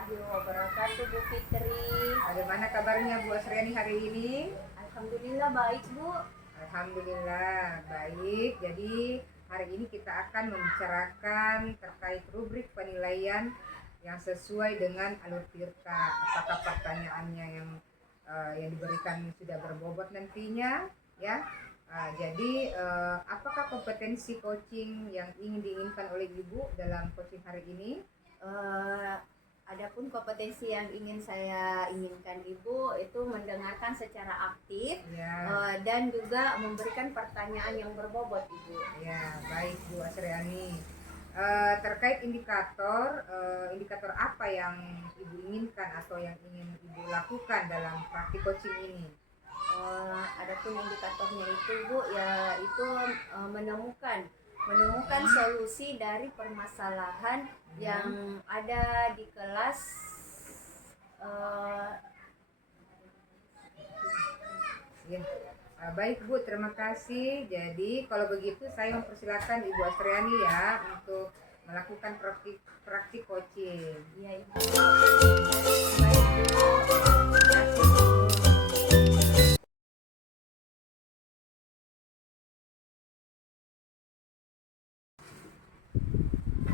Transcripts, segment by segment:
warahmatullahi wabarakatuh, Bu Fitri. Bagaimana kabarnya Bu Asriani hari ini? Alhamdulillah baik, Bu. Alhamdulillah baik. Jadi hari ini kita akan membicarakan terkait rubrik penilaian yang sesuai dengan alur Tirta. Apakah pertanyaannya yang diberikan sudah berbobot nantinya, ya? Jadi apakah kompetensi coaching yang ingin diinginkan oleh Ibu dalam coaching hari ini? Adapun kompetensi yang ingin saya inginkan Ibu itu mendengarkan secara aktif, Ya. dan juga memberikan pertanyaan yang berbobot, Ibu. Ya, baik Bu Asriani. Terkait indikator apa yang Ibu inginkan atau yang ingin Ibu lakukan dalam praktik coaching ini? Adapun indikatornya itu, Bu, yaitu menemukan solusi dari permasalahan yang ada di kelas. Ya. Baik Bu, terima kasih. Jadi kalau begitu saya mempersilakan Ibu Asriani ya untuk melakukan praktik coaching. Iya, Ibu. Baik, Bu. Terima kasih, Bu.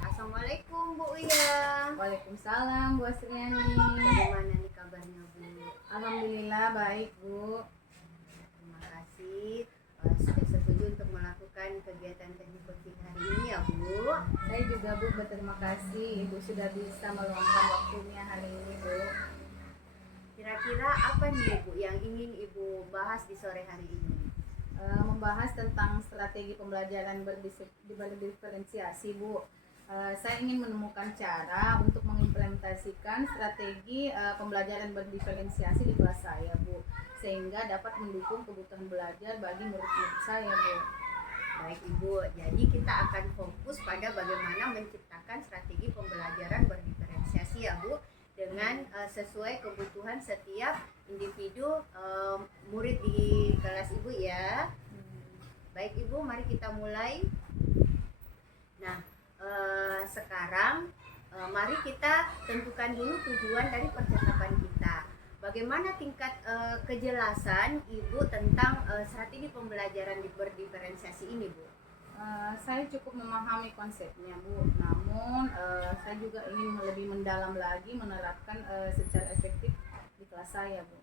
Assalamualaikum, Bu Uya. Waalaikumsalam Bu Asriani. Bagaimana nih kabarnya, Bu? Alhamdulillah baik Bu. Terima kasih sudah setuju untuk melakukan kegiatan teknik coaching hari ini ya, Bu. Saya juga Bu berterima kasih Ibu sudah bisa meluangkan waktunya hari ini Bu. Kira-kira apa nih, Bu, yang ingin Ibu bahas di sore hari ini? Membahas tentang strategi pembelajaran berdiferensiasi Bu. Saya ingin menemukan cara untuk mengimplementasikan strategi pembelajaran berdiferensiasi di kelas saya Bu, sehingga dapat mendukung kebutuhan belajar bagi murid-murid saya Bu. Baik, Ibu, jadi kita akan fokus pada bagaimana menciptakan strategi pembelajaran berdiferensiasi ya, Bu, dengan sesuai kebutuhan setiap individu murid di kelas Ibu ya. Baik, Ibu, mari kita mulai. Nah, sekarang mari kita tentukan dulu tujuan dari percakapan kita. Bagaimana tingkat kejelasan Ibu tentang strategi pembelajaran berdiferensiasi ini, Bu? Saya cukup memahami konsepnya Bu, namun saya juga ingin lebih mendalam lagi menerapkan secara efektif di kelas saya Bu.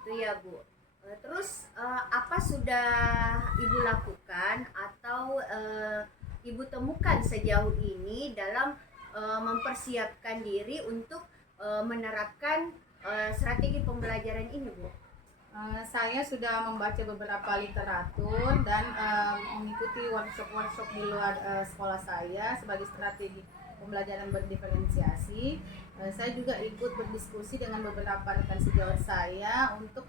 Itu ya, Bu. Terus apa sudah Ibu lakukan atau Ibu temukan sejauh ini dalam mempersiapkan diri untuk menerapkan strategi pembelajaran ini, Bu? Saya sudah membaca beberapa literatur dan mengikuti workshop di luar sekolah saya sebagai strategi pembelajaran berdiferensiasi. Saya juga ikut berdiskusi dengan beberapa rekan sejawat saya untuk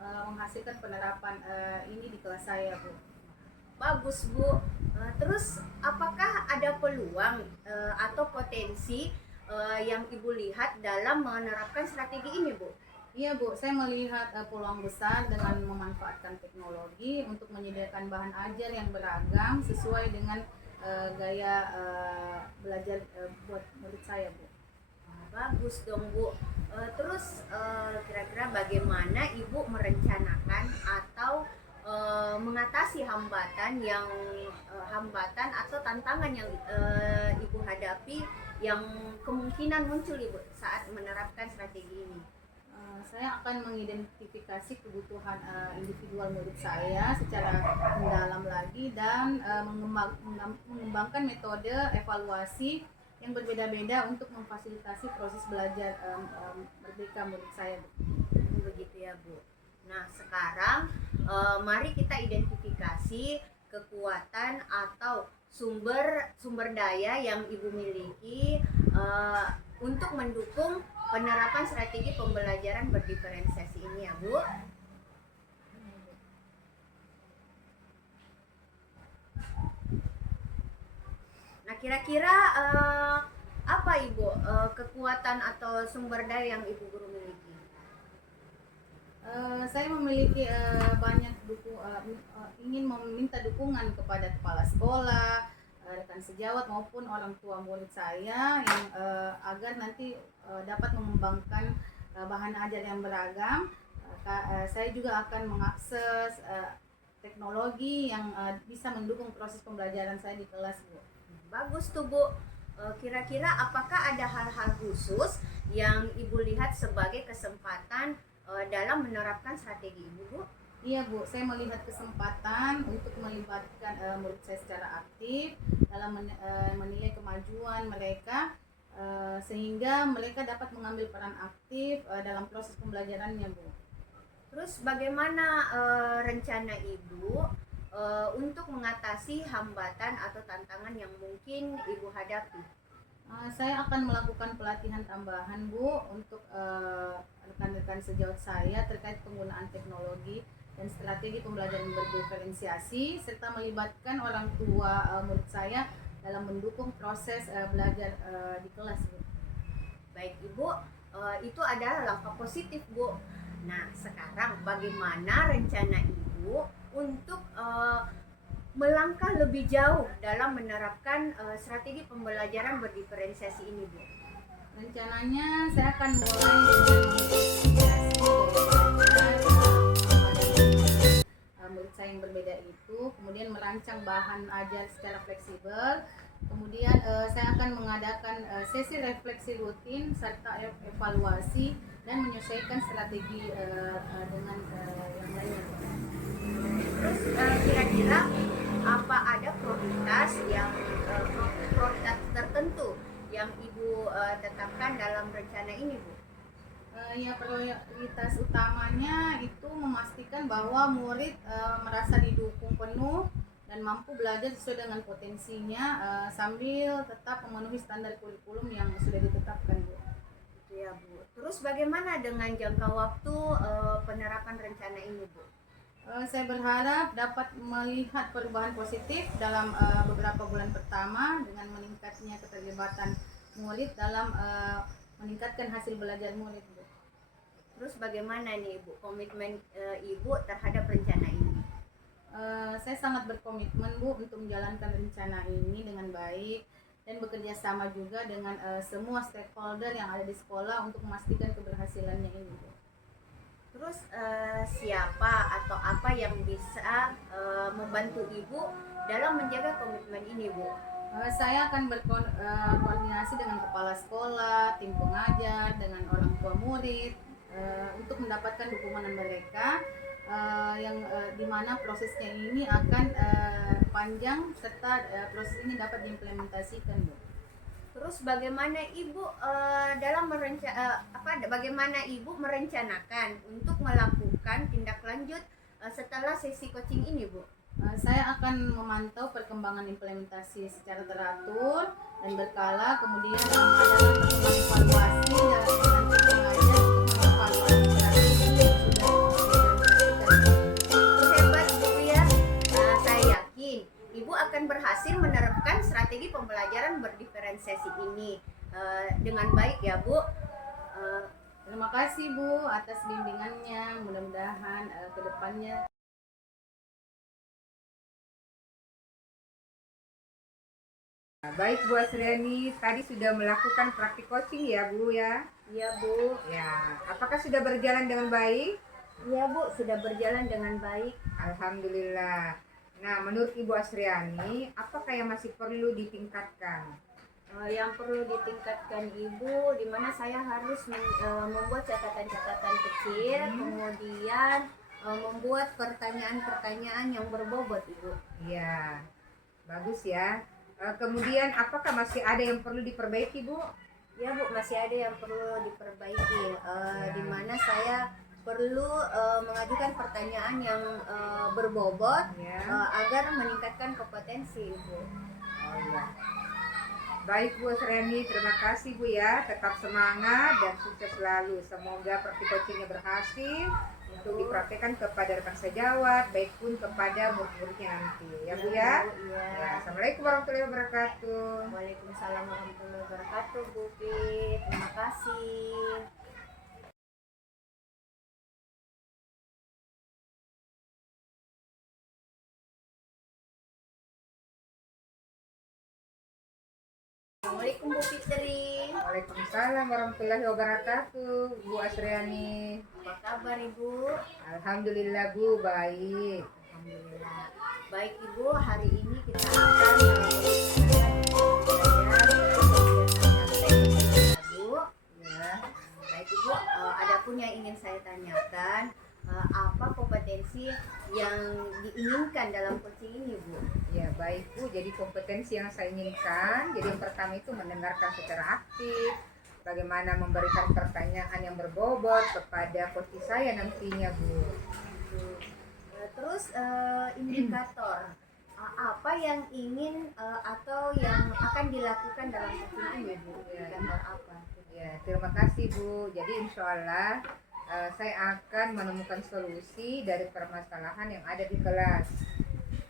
menghasilkan penerapan ini di kelas saya, Bu. Bagus, Bu. Terus apakah ada peluang atau potensi yang Ibu lihat dalam menerapkan strategi ini, Bu? Iya Bu, saya melihat peluang besar dengan memanfaatkan teknologi untuk menyediakan bahan ajar yang beragam sesuai dengan gaya belajar buat murid saya Bu. Bagus dong, Bu. Terus kira-kira bagaimana Ibu merencanakan atau mengatasi hambatan atau tantangan yang Ibu hadapi yang kemungkinan muncul, Ibu, saat menerapkan strategi ini? Saya akan mengidentifikasi kebutuhan individual murid saya secara mendalam lagi dan mengembangkan metode evaluasi yang berbeda-beda untuk memfasilitasi proses belajar merdeka murid saya. Begitu ya, Bu. Nah, sekarang mari kita identifikasi kekuatan atau sumber daya yang Ibu miliki untuk mendukung penerapan strategi pembelajaran berdiferensiasi ini ya, Bu. Nah, kira-kira apa Ibu kekuatan atau sumber daya yang Ibu guru miliki? Saya memiliki banyak ingin meminta dukungan kepada kepala sekolah, rekan sejawat maupun orang tua murid saya yang agar nanti dapat mengembangkan bahan ajar yang beragam. Saya juga akan mengakses teknologi yang bisa mendukung proses pembelajaran saya di kelas, Bu. Bagus tuh Bu. Kira-kira apakah ada hal-hal khusus yang Ibu lihat sebagai kesempatan dalam menerapkan strategi Ibu, Bu? Iya Bu, saya melihat kesempatan untuk melibatkan murid saya secara aktif dalam menilai kemajuan mereka, sehingga mereka dapat mengambil peran aktif dalam proses pembelajarannya, Bu. Terus bagaimana rencana Ibu untuk mengatasi hambatan atau tantangan yang mungkin Ibu hadapi? Saya akan melakukan pelatihan tambahan, Bu, untuk rekan-rekan sejawat saya terkait penggunaan teknologi dan strategi pembelajaran berdiferensiasi, serta melibatkan orang tua murid saya dalam mendukung proses belajar di kelas, Bu. Baik Ibu, itu adalah langkah positif, Bu. Nah, sekarang bagaimana rencana Ibu untuk melangkah lebih jauh dalam menerapkan strategi pembelajaran berdiferensiasi ini, Bu? Rencananya saya akan mulai dengan murid saya yang berbeda itu, kemudian merancang bahan ajar secara fleksibel. Kemudian saya akan mengadakan sesi refleksi rutin serta evaluasi dan menyesuaikan strategi dengan yang lainnya. Terus kira-kira apa ada prioritas tertentu yang Ibu tetapkan dalam rencana ini, Bu? Ya, prioritas utamanya itu memastikan bahwa murid merasa didukung penuh dan mampu belajar sesuai dengan potensinya, sambil tetap memenuhi standar kurikulum yang sudah ditetapkan, Bu. Itu ya, Bu. Terus bagaimana dengan jangka waktu penerapan rencana ini, Bu? Saya berharap dapat melihat perubahan positif dalam beberapa bulan pertama dengan meningkatnya keterlibatan murid dalam meningkatkan hasil belajar murid, Bu. Terus bagaimana nih, Bu, komitmen Ibu terhadap rencana ini? Saya sangat berkomitmen, Bu, untuk menjalankan rencana ini dengan baik dan bekerja sama juga dengan semua stakeholder yang ada di sekolah untuk memastikan keberhasilannya ini, Bu. Terus siapa atau apa yang bisa membantu Ibu dalam menjaga komitmen ini, Bu? Saya akan berkoordinasi dengan kepala sekolah, tim pengajar, dengan orang tua murid untuk mendapatkan dukungan mereka, yang dimana prosesnya ini akan panjang serta proses ini dapat diimplementasikan, Bu. Terus bagaimana Ibu bagaimana Ibu merencanakan untuk melakukan tindak lanjut setelah sesi coaching ini, Bu? Saya akan memantau perkembangan implementasi secara teratur dan berkala, kemudian mengadakan pertemuan evaluasi dengan tim pengajar untuk mengevaluasi strategi yang sudah Hebat, Bu ya. Saya yakin Ibu akan berhasil menerapkan strategi pembelajaran berdiferensiasi ini dengan baik ya, Bu. Terima kasih, Bu, atas bimbingannya. Mudah-mudahan ke depannya. Baik Bu Asriani, tadi sudah melakukan praktik coaching ya Bu ya? Iya, Bu. Ya, apakah sudah berjalan dengan baik? Iya, Bu, sudah berjalan dengan baik. Alhamdulillah. Nah, menurut Ibu Asriani, apakah yang masih perlu ditingkatkan? Yang perlu ditingkatkan Ibu, di mana saya harus membuat catatan-catatan kecil, kemudian membuat pertanyaan-pertanyaan yang berbobot, Ibu. Iya, bagus ya. Kemudian apakah masih ada yang perlu diperbaiki, Bu? Ya, Bu, masih ada yang perlu diperbaiki, di mana saya perlu mengajukan pertanyaan yang berbobot agar meningkatkan kompetensi, Ibu. Oh iya. Baik Bu Asriani, terima kasih Bu ya. Tetap semangat dan sukses selalu. Semoga praktik coachingnya berhasil untuk dipraktekkan kepada rekan sejawat, baik pun kepada murid-muridnya nanti. Ya Bu ya. Ya, Assalamualaikum warahmatullahi wabarakatuh. Waalaikumsalam warahmatullahi wabarakatuh, Bu Fit. Terima kasih. Assalamualaikum Bu Fitri. Waalaikumsalam warahmatullahi wabarakatuh, Bu Asriani. Apa kabar Ibu? Alhamdulillah Bu, baik. Alhamdulillah. Baik Ibu, hari ini kita akan Bu. Ya, Baik Ibu, adapun yang ingin saya tanyakan, apa kompetensi yang diinginkan dalam coaching ini Bu? ya baik Bu. Jadi kompetensi yang saya inginkan, jadi yang pertama itu mendengarkan secara aktif, bagaimana memberikan pertanyaan yang berbobot kepada coach saya nantinya Bu. Terus indikator apa yang ingin atau yang akan dilakukan dalam coaching ini Bu? Indikator apa? Ya, terima kasih Bu. Jadi insya Allah saya akan menemukan solusi dari permasalahan yang ada di kelas.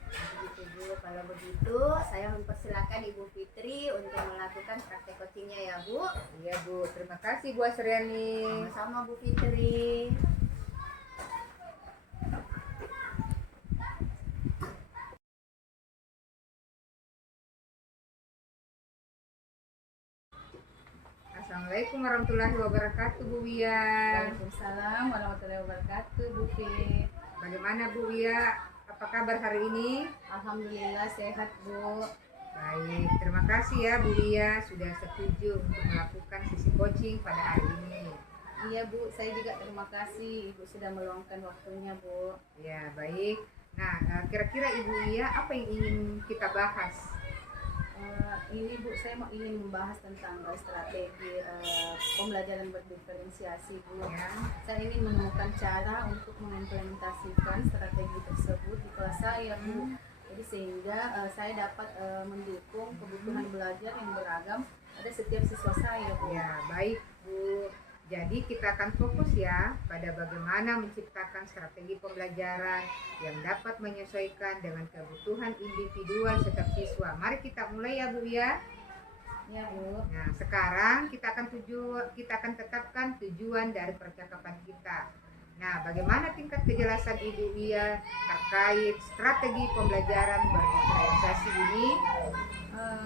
Begitu Bu. Kalau begitu saya mempersilakan Ibu Fitri untuk melakukan praktek coachingnya ya Bu. Iya Bu, terima kasih Bu Asriani. Sama-sama Bu Fitri. Assalamualaikum warahmatullahi wabarakatuh Bu Wia. Waalaikumsalam warahmatullahi wabarakatuh, Bu Fit. Bagaimana Bu Wia? Apa kabar hari ini? Alhamdulillah sehat, Bu. Baik, terima kasih ya Bu Wia sudah setuju untuk melakukan sesi coaching pada hari ini. Iya, Bu, saya juga terima kasih Ibu sudah meluangkan waktunya, Bu. Ya, baik. Nah, kira-kira Ibu Wia apa yang ingin kita bahas? Ini Bu, saya mau ingin membahas tentang strategi pembelajaran berdiferensiasi, Bu. Ya, Saya ingin menemukan cara untuk mengimplementasikan strategi tersebut di kelas saya, Bu. Jadi sehingga saya dapat mendukung kebutuhan belajar yang beragam pada setiap siswa saya, Bu. ya baik Bu. Jadi kita akan fokus ya pada bagaimana menciptakan strategi pembelajaran yang dapat menyesuaikan dengan kebutuhan individual setiap siswa. Mari kita mulai ya Bu ya. Ya, Bu. Nah, sekarang kita akan tetapkan tujuan dari percakapan kita. Nah, bagaimana tingkat kejelasan Ibu Wia terkait strategi pembelajaran berdiferensiasi ini?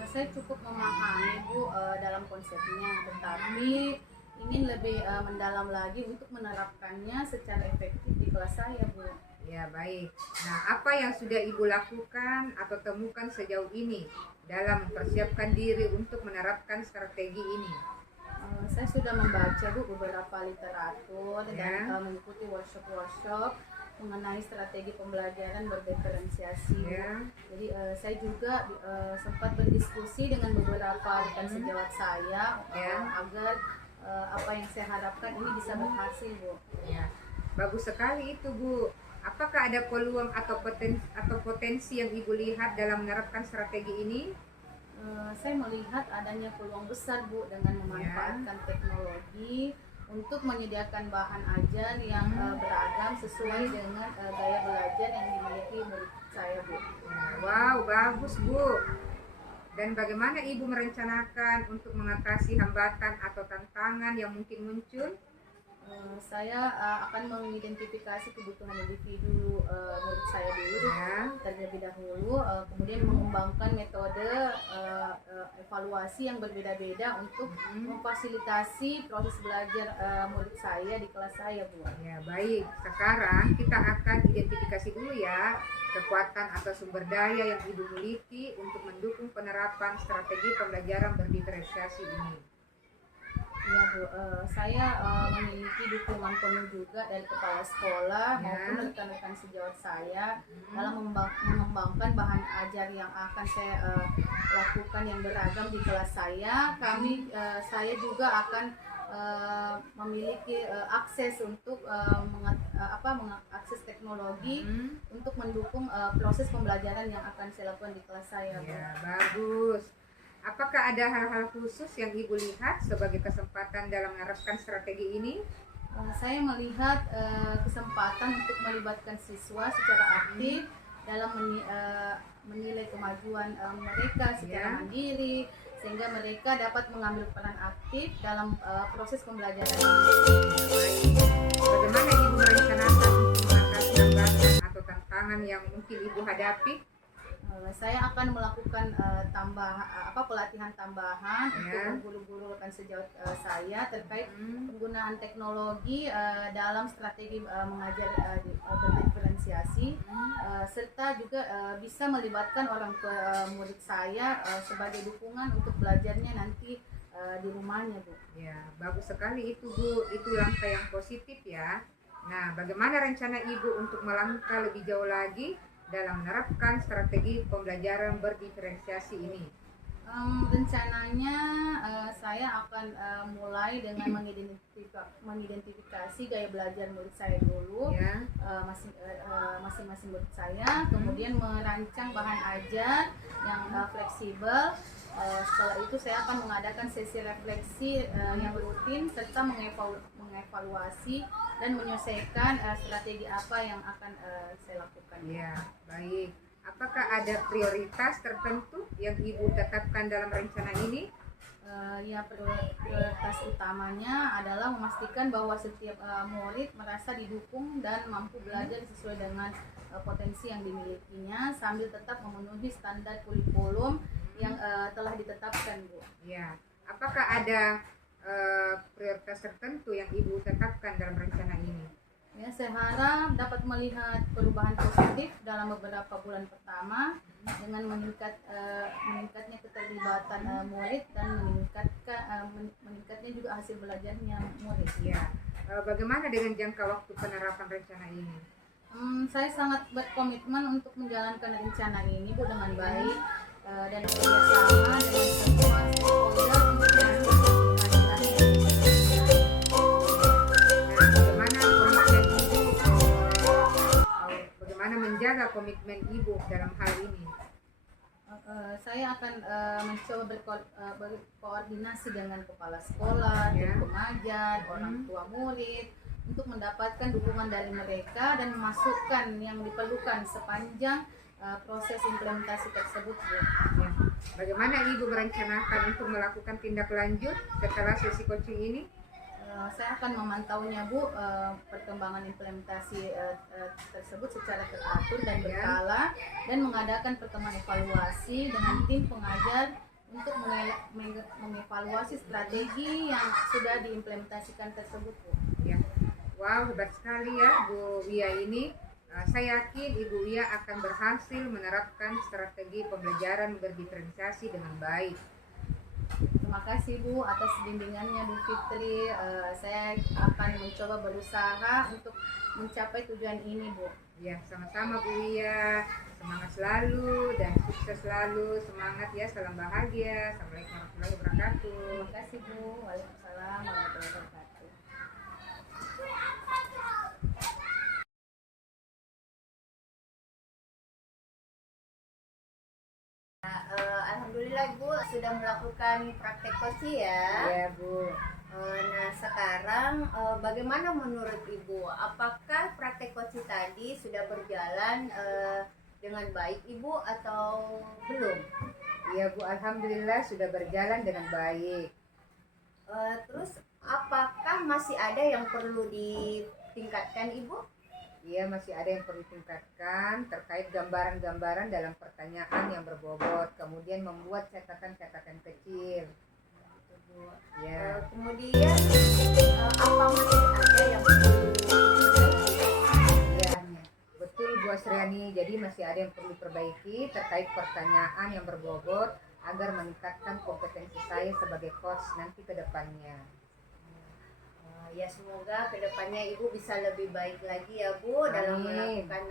Saya cukup memahami, Bu, dalam konsepnya, tetapi ingin lebih mendalam lagi untuk menerapkannya secara efektif di kelas saya, Bu. Ya, baik. Nah, apa yang sudah Ibu lakukan atau temukan sejauh ini dalam mempersiapkan diri untuk menerapkan strategi ini? Saya sudah membaca, Bu, beberapa literatur Ya. dan mengikuti workshop-workshop mengenai strategi pembelajaran berdiferensiasi, Bu. Ya. Jadi saya juga sempat berdiskusi dengan beberapa rekan sejawat saya Ya. agar apa yang saya harapkan ini bisa berhasil, Bu. Ya. Bagus sekali itu, Bu. Apakah ada peluang atau potensi yang Ibu lihat dalam menerapkan strategi ini? Saya melihat adanya peluang besar, Bu, dengan memanfaatkan teknologi untuk menyediakan bahan ajar yang beragam sesuai dengan gaya belajar yang dimiliki murid saya, Bu. Ya, wow, bagus Bu. Dan bagaimana Ibu merencanakan untuk mengatasi hambatan atau tantangan yang mungkin muncul? Saya akan mengidentifikasi kebutuhan individu murid saya dulu Ya. terlebih dahulu, kemudian mengembangkan metode evaluasi yang berbeda-beda untuk memfasilitasi proses belajar murid saya di kelas saya, Bu. Ya, baik. Sekarang kita akan identifikasi dulu ya kekuatan atau sumber daya yang Ibu miliki untuk mendukung penerapan strategi pembelajaran berdiferensiasi ini. Ya, Bu, saya memiliki dukungan penuh juga dari kepala sekolah maupun rekan-rekan sejawat saya dalam mengembangkan bahan ajar yang akan saya lakukan yang beragam di kelas saya. Saya juga akan memiliki akses untuk mengakses teknologi untuk mendukung proses pembelajaran yang akan saya lakukan di kelas saya, Bu. Ya, bagus. Apakah ada hal-hal khusus yang Ibu lihat sebagai kesempatan dalam menerapkan strategi ini? Saya melihat kesempatan untuk melibatkan siswa secara aktif dalam menilai kemajuan mereka secara mandiri, sehingga mereka dapat mengambil peran aktif dalam proses pembelajaran ini. Baik. Bagaimana Ibu merencanakan untuk mengatasi hambatan atau tantangan yang mungkin Ibu hadapi? Saya akan melakukan pelatihan tambahan Ya. untuk guru-guru rekan sejawat saya terkait penggunaan teknologi dalam strategi mengajar berdiferensiasi, serta juga bisa melibatkan orang tua murid saya sebagai dukungan untuk belajarnya nanti di rumahnya, Bu. Ya, bagus sekali itu Bu, itu langkah yang positif ya. Nah, bagaimana rencana Ibu untuk melangkah lebih jauh lagi dalam menerapkan strategi pembelajaran berdiferensiasi ini? Rencananya saya akan mulai dengan mengidentifikasi gaya belajar murid saya dulu, Ya, masing-masing murid saya, kemudian merancang bahan ajar yang fleksibel. Setelah itu saya akan mengadakan sesi refleksi yang rutin serta mengevaluasi dan menyelesaikan strategi apa yang akan saya lakukan. ya, baik. Apakah ada prioritas tertentu yang Ibu tetapkan dalam rencana ini? Prioritas utamanya adalah memastikan bahwa setiap murid merasa didukung dan mampu belajar sesuai dengan potensi yang dimilikinya sambil tetap memenuhi standar kurikulum yang telah ditetapkan, Bu. Ya, apakah ada prioritas tertentu yang Ibu tetapkan dalam rencana ini? Ya, saya harap dapat melihat perubahan positif dalam beberapa bulan pertama dengan meningkatnya keterlibatan murid dan meningkatnya juga hasil belajarnya murid. Ya, bagaimana dengan jangka waktu penerapan rencana ini? Saya sangat berkomitmen untuk menjalankan rencana ini, Bu, dengan baik dan bekerjasama dengan semua stakeholder untuk Bagaimana menjaga komitmen Ibu dalam hal ini? Saya akan mencoba berkoordinasi dengan kepala sekolah, Ya. pengajar, orang tua murid untuk mendapatkan dukungan dari mereka dan masukan yang diperlukan sepanjang proses implementasi tersebut, Bu. Ya. Bagaimana Ibu merencanakan untuk melakukan tindak lanjut setelah sesi coaching ini? Saya akan memantaunya, Bu, perkembangan implementasi tersebut secara teratur dan berkala dan mengadakan pertemuan evaluasi dengan tim pengajar untuk mengevaluasi strategi yang sudah diimplementasikan tersebut, Bu. Ya. Wow, hebat sekali ya Bu Wia ini. Saya yakin Ibu Wia akan berhasil menerapkan strategi pembelajaran berdiferensiasi dengan baik. Terima kasih, Bu, atas bimbingannya, Bu Fitri. Saya akan mencoba berusaha untuk mencapai tujuan ini, Bu. Ya, sama-sama Bu Wia. Semangat selalu dan sukses selalu. Semangat ya, salam bahagia. Assalamualaikum warahmatullahi wabarakatuh. Terima kasih, Bu. Waalaikumsalam warahmatullahi wabarakatuh. Alhamdulillah Ibu sudah melakukan praktek coaching ya. Ya Bu. Nah sekarang bagaimana menurut Ibu? Apakah praktek coaching tadi sudah berjalan dengan baik Ibu atau belum? Iya Bu, alhamdulillah sudah berjalan dengan baik. Terus apakah masih ada yang perlu ditingkatkan Ibu? Iya, masih ada yang perlu ditingkatkan terkait gambaran-gambaran dalam pertanyaan yang berbobot, kemudian membuat catatan-catatan kecil. Ya. Kemudian apa masih ada yang perlu Ya, betul Bu Asriani. Jadi masih ada yang perlu diperbaiki terkait pertanyaan yang berbobot agar meningkatkan kompetensi saya sebagai coach nanti ke depannya. Ya semoga kedepannya Ibu bisa lebih baik lagi ya Bu. Amin. Dalam melakukan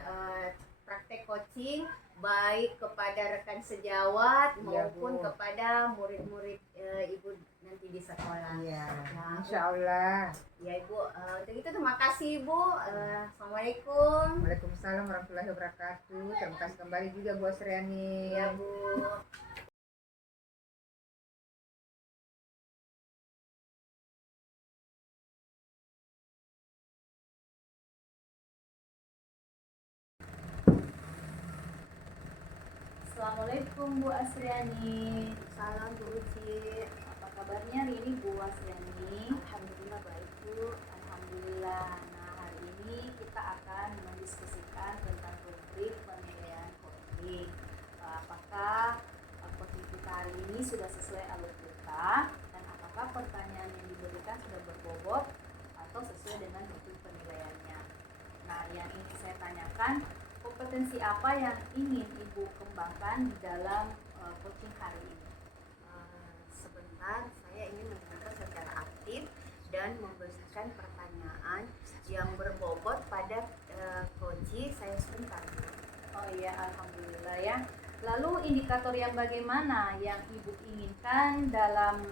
praktek coaching baik kepada rekan sejawat Iya, maupun Bu. kepada murid-murid Ibu nanti di sekolah. Iya, Nah, insya Allah. Ya Ibu, untuk itu terima kasih Ibu. Assalamualaikum. Waalaikumsalam warahmatullahi wabarakatuh. Terima kasih kembali juga Bu Asriani. Ya Bu. Assalamualaikum Bu Asriani. Salam Bu Uci. Apa kabarnya hari ini Bu Asriani? Alhamdulillah baik Bu. Alhamdulillah. Nah, hari ini kita akan mendiskusikan tentang rubrik penilaian coding. hari ini sudah sesuai alur kita dan apakah pertanyaan yang diberikan sudah berbobot atau sesuai dengan topik penilaiannya. Nah, yang ingin saya tanyakan, kompetensi apa yang ingin Ibu kembangkan di dalam coaching hari ini? Sebentar, saya ingin mendengarkan secara aktif dan memberikan pertanyaan yang berbobot pada coaching saya sebentar. Oh iya, alhamdulillah ya. Lalu indikator yang bagaimana yang Ibu inginkan dalam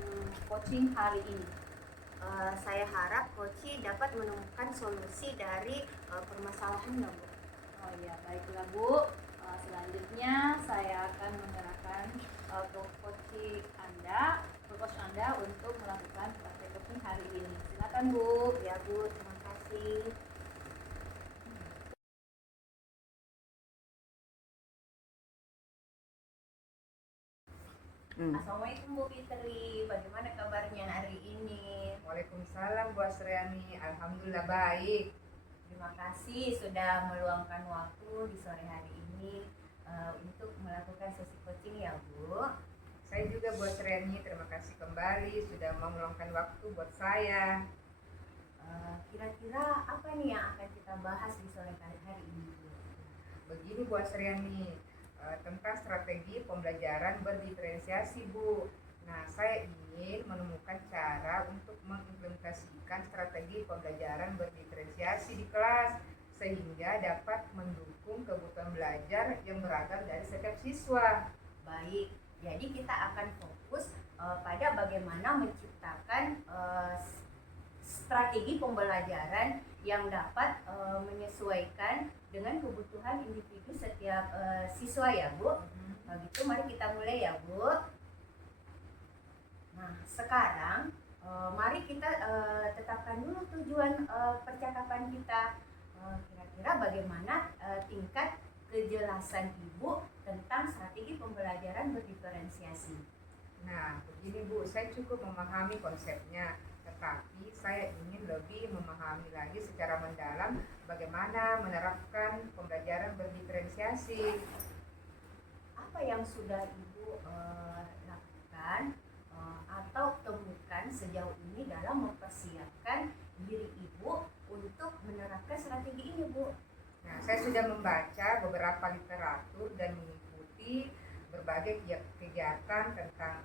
coaching hari ini? Saya harap coaching dapat menemukan solusi dari permasalahannya, Bu. Oh iya, baiklah Bu. Selanjutnya saya akan menyerahkan coach Anda untuk melakukan praktek coaching hari ini. Silakan Bu. Ya, Bu, terima kasih. Assalamualaikum Bu Fitri, bagaimana kabarnya hari ini? Waalaikumsalam Bu Asriani, alhamdulillah baik. Terima kasih sudah meluangkan waktu di sore hari ini untuk melakukan sesi coaching ya Bu. Saya juga Bu Asriani, terima kasih kembali sudah mau meluangkan waktu buat saya. Kira-kira apa nih yang akan kita bahas di sore hari ini Bu? Begini Bu Asriani, tentang strategi pembelajaran berdiferensiasi Bu. Nah, saya ingin menemukan cara untuk mengimplementasikan strategi pembelajaran berdiferensiasi di kelas sehingga dapat mendukung kebutuhan belajar yang beragam dari setiap siswa. Baik, jadi kita akan fokus pada bagaimana menciptakan strategi pembelajaran yang dapat menyesuaikan dengan kebutuhan individu setiap siswa ya Bu. Kalau gitu mari kita mulai ya Bu. Nah sekarang mari kita tetapkan dulu tujuan percakapan kita. Kira-kira bagaimana tingkat kejelasan Ibu tentang strategi pembelajaran berdiferensiasi? Nah, begini Bu, saya cukup memahami konsepnya, tetapi saya ingin lebih memahami lagi secara mendalam bagaimana menerapkan pembelajaran berdiferensiasi. Apa yang sudah Ibu lakukan atau temukan sejauh ini dalam mempersiapkan diri Ibu untuk menerapkan strategi ini Bu? Nah, saya sudah membaca beberapa literatur dan mengikuti berbagai kegiatan tentang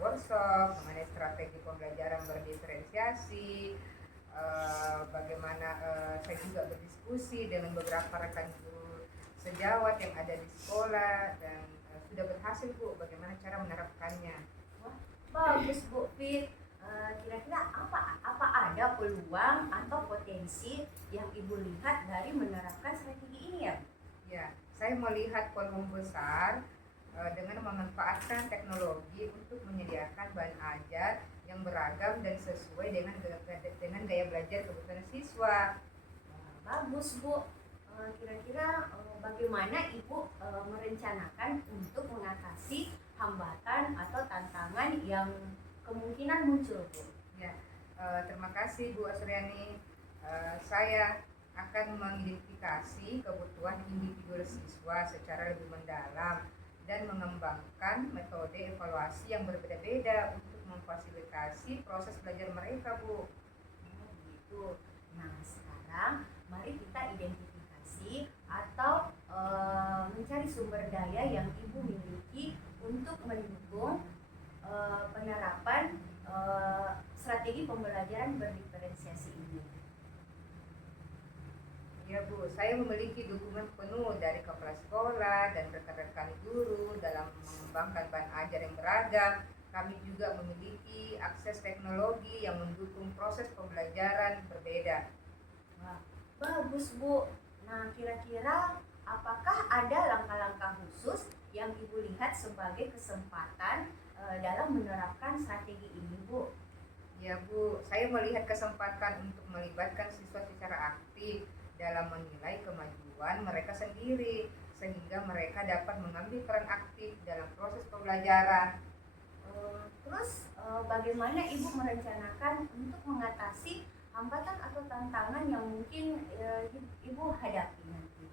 workshop mengenai strategi pembelajaran berdiferensiasi. Bagaimana saya juga berdiskusi dengan beberapa rekan guru sejawat yang ada di sekolah dan sudah berhasil Bu bagaimana cara menerapkannya. Wah, bagus Bu Fit. Kira-kira apa ada peluang atau potensi yang Ibu lihat dari menerapkan strategi ini ya? Ya, saya melihat peluang besar dengan memanfaatkan teknologi untuk menyediakan bahan ajar yang beragam dan sesuai dengan gaya belajar kebutuhan siswa. Bagus Bu. Kira-kira bagaimana Ibu merencanakan untuk mengatasi hambatan atau tantangan yang kemungkinan muncul Bu? Ya, terima kasih Bu Asriani. Saya akan mengidentifikasi kebutuhan individu siswa secara lebih mendalam dan mengembangkan metode evaluasi yang berbeda-beda untuk memfasilitasi proses belajar mereka Bu. Gitu. Nah sekarang mari kita identifikasi atau mencari sumber daya yang Ibu miliki untuk mendukung penerapan strategi pembelajaran berdiferensiasi ini. Ya Bu, saya memiliki dukungan penuh dari kepala sekolah dan rekan-rekan guru dalam mengembangkan bahan ajar yang beragam. Kami juga memiliki akses teknologi yang mendukung proses pembelajaran berbeda. Wah, bagus Bu. Nah kira-kira apakah ada langkah-langkah khusus yang Ibu lihat sebagai kesempatan dalam menerapkan strategi ini Bu? Ya Bu, saya melihat kesempatan untuk melibatkan siswa secara aktif dalam menilai kemajuan mereka sendiri sehingga mereka dapat mengambil peran aktif dalam proses pembelajaran. Terus bagaimana Ibu merencanakan untuk mengatasi hambatan atau tantangan yang mungkin Ibu hadapi nanti?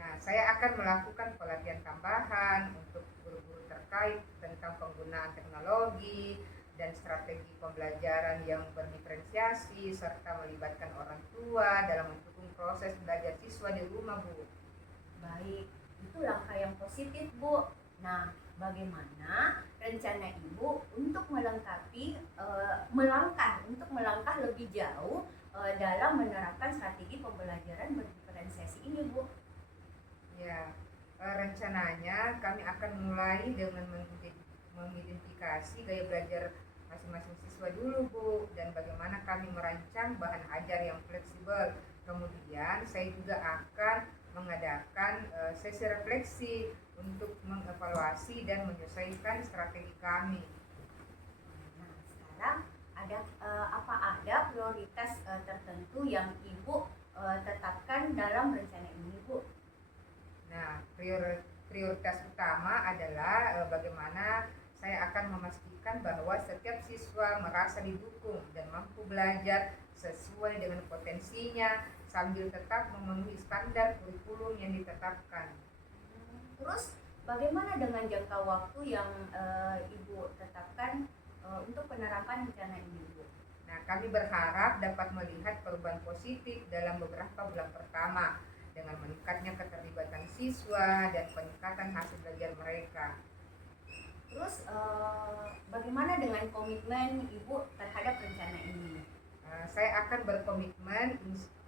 Nah, saya akan melakukan pelatihan tambahan untuk guru-guru terkait tentang penggunaan teknologi dan strategi pembelajaran yang berdiferensiasi serta melibatkan orang tua dalam mendukung proses belajar siswa di rumah, Bu. Baik, itu langkah yang positif, Bu. Nah, bagaimana rencana Ibu untuk melangkah lebih jauh dalam menerapkan strategi pembelajaran berdiferensiasi ini, Bu? Ya, rencananya kami akan mulai dengan mengidentifikasi gaya belajar masing-masing siswa dulu, Bu, dan bagaimana kami merancang bahan ajar yang fleksibel. Kemudian saya juga akan mengadakan sesi refleksi untuk mengevaluasi dan menyesuaikan strategi kami. Nah, sekarang ada prioritas tertentu yang Ibu tetapkan dalam rencana ini, Bu? Nah, prioritas utama adalah bagaimana saya akan memastikan bahwa setiap siswa merasa didukung dan mampu belajar sesuai dengan potensinya sambil tetap memenuhi standar kurikulum yang ditetapkan. Terus bagaimana dengan jangka waktu yang Ibu tetapkan untuk penerapan rencana ini, Bu? Nah, kami berharap dapat melihat perubahan positif dalam beberapa bulan pertama dengan meningkatnya keterlibatan siswa dan peningkatan hasil belajar mereka. Terus bagaimana dengan komitmen Ibu terhadap rencana ini? Saya akan berkomitmen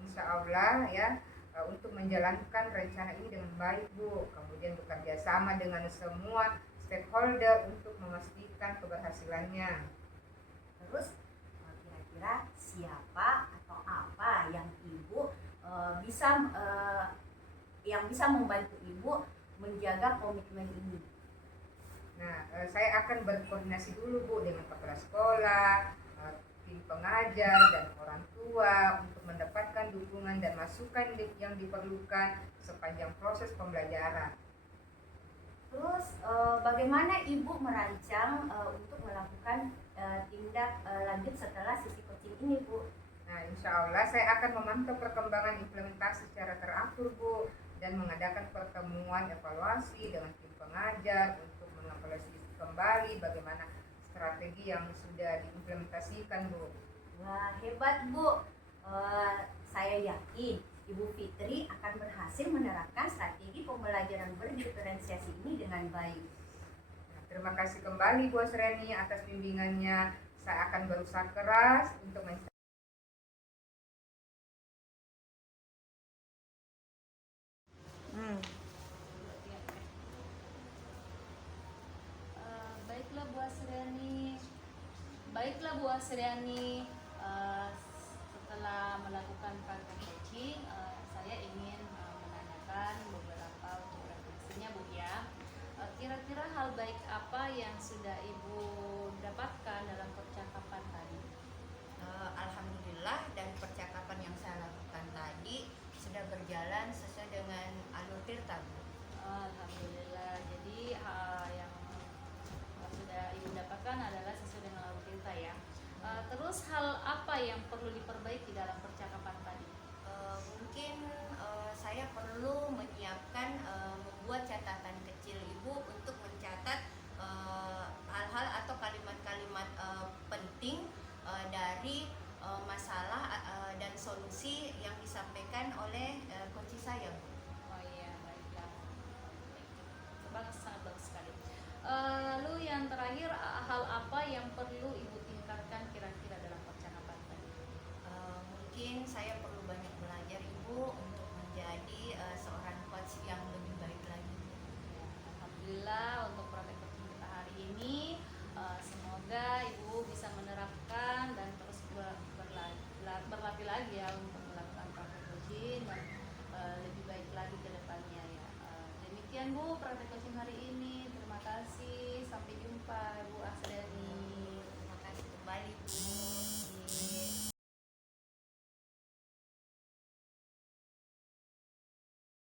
insya Allah ya untuk menjalankan rencana ini dengan baik, Bu. Kemudian bekerja sama dengan semua stakeholder untuk memastikan keberhasilannya. Terus kira-kira siapa atau apa yang Ibu bisa membantu Ibu menjaga komitmen ini? Nah, saya akan berkoordinasi dulu, Bu, dengan kepala sekolah, tim pengajar dan orang tua untuk mendapatkan dukungan dan masukan yang diperlukan sepanjang proses pembelajaran. Terus bagaimana Ibu merancang untuk melakukan tindak lanjut setelah sesi coaching ini, Bu? Nah, insya Allah saya akan memantau perkembangan implementasi secara teratur, Bu, dan mengadakan pertemuan evaluasi dengan tim pengajar untuk mengevaluasi kembali bagaimana strategi yang sudah diimplementasikan, Bu. Wah, hebat, Bu. Saya yakin Ibu Fitri akan berhasil menerapkan strategi pembelajaran berdiferensiasi ini dengan baik. Nah, terima kasih kembali Bu Asriani atas bimbingannya. Saya akan berusaha keras untuk Baiklah Bu Asriani, setelah melakukan praktek coaching, saya ingin menanyakan beberapa untuk refleksinya, Bu ya. Kira-kira hal baik apa yang sudah Ibu dapatkan dalam percakapan tadi? Alhamdulillah, dan percakapan yang saya lakukan tadi sudah berjalan sesuai dengan alur tirta, Bu. Alhamdulillah. Jadi yang sudah Ibu dapatkan adalah sesuai dengan alur tirta ya. Terus hal apa yang perlu diperbaiki dalam percakapan tadi? Mungkin saya perlu menyiapkan membuat catatan kecil Ibu untuk mencatat hal-hal atau kalimat-kalimat penting dari masalah dan solusi yang disampaikan oleh coach saya, Bu. Oh iya, baiklah. Bagus, sangat bagus sekali. Lalu yang terakhir, hal apa yang perlu Ibu tingkatkan kira-kira dalam percakapan tadi? Mungkin saya perlu banyak belajar, Ibu, untuk menjadi seorang coach yang lebih baik lagi. Ya, alhamdulillah untuk praktek coaching kita hari ini, semoga Ibu bisa menerapkan dan terus berlatih lagi ya untuk melakukan praktek coaching dan lebih baik lagi ke depannya ya. Demikian Bu praktek coaching hari ini. Terima kasih. Sampai jumpa Bu Asriani. Terima kasih kembali, Bu.